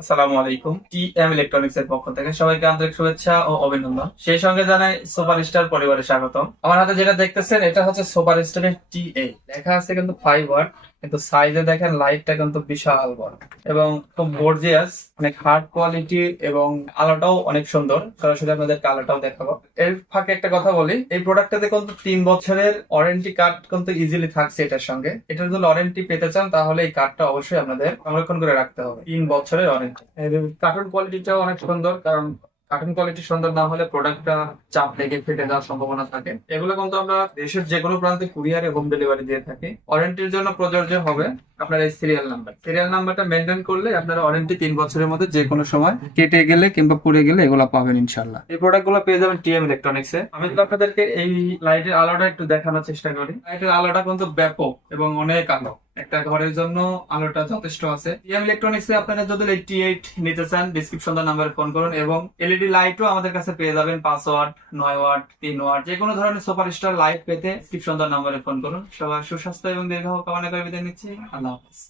আসসালামু আলাইকুম, T M electronics এর পক্ষ থেকে সবাইকে আন্তরিক শুভেচ্ছা ও অভিনন্দন। সেই সঙ্গে জানাই সুপার স্টার পরিবারে স্বাগতম। আমার হাতে যেটা দেখতেছেন, এটা হচ্ছে সুপার স্টারের টি এ। লেখা আছে কিন্তু ফাইভ ওয়াট কিন্তু সাইজে দেখেন লাইটটা কিন্তু বিশাল বড়। এবং খুব গর্জিয়াস অনেক হার্ড কোয়ালিটি এবং আলোটাও অনেক সুন্দর। সরাসরি আপনাদের আলোটাও দেখাবো। এর ফাঁকে একটা কথা বলি, এই প্রোডাক্টটাতে কিন্তু তিন বছরের ওয়ারেন্টি কার্ড কিন্তু ইজিলি থাকছে এটার সঙ্গে। এটার যদি ওয়ারেন্টি পেতে চান, তাহলে এই কার্ডটা অবশ্যই আপনাদের সংরক্ষণ করে রাখতে হবে। তিন বছরের ওয়ারেন্টি কার্টুন কোয়ালিটিটাও অনেক সুন্দর, কারণ কার্টুন কোয়ালিটি সুন্দর না হলে প্রোডাক্টটা চাপ লেগে ফেটে যাওয়ার সম্ভাবনা থাকে। এগুলো কিন্তু আমরা দেশের যে কোনো প্রান্তে কুরিয়ারে হোম ডেলিভারি দিয়ে থাকি। ওয়ারেন্টির জন্য প্রযোজ্য হবে আপনার এই সিরিয়াল নাম্বার সিরিয়াল নাম্বারটা মেনটেন করলে আপনার ওয়ারেন্টি তিন বছরের মধ্যে যে কোনো সময় কেটে গেলে কিংবা পুড়ে গেলে এগুলো পাবেন ইনশাল্লাহ এই প্রোডাক্টগুলো পেয়ে যাবেন টিএম ইলেকট্রনিক্স এ। আমি যদি আপনাদেরকে এই লাইটের আলোটা একটু দেখানোর চেষ্টা করি। লাইটের আলোটা কিন্তু ব্যাপক এবং অনেক আলো। একটা ঘরের জন্য আলোটা যথেষ্ট আছে। টিএম ইলেকট্রনিক্স এ আপনারা যদি এইটটি এইট নিতে চান ডিসক্রিপশন নাম্বারে ফোন করুন এবং এলইডি লাইটও আমাদের কাছে পেয়ে যাবেন পাঁচ ওয়াট নয় ওয়াট তিন ওয়াট যে কোনো ধরনের সুপার স্টার লাইট পেতে ডিসক্রিপশন নাম্বারে ফোন করুন। সবার সুস্বাস্থ্য এবং দীর্ঘ কামনা করে বিদায় নিচ্ছি। আল্লাহ lovers.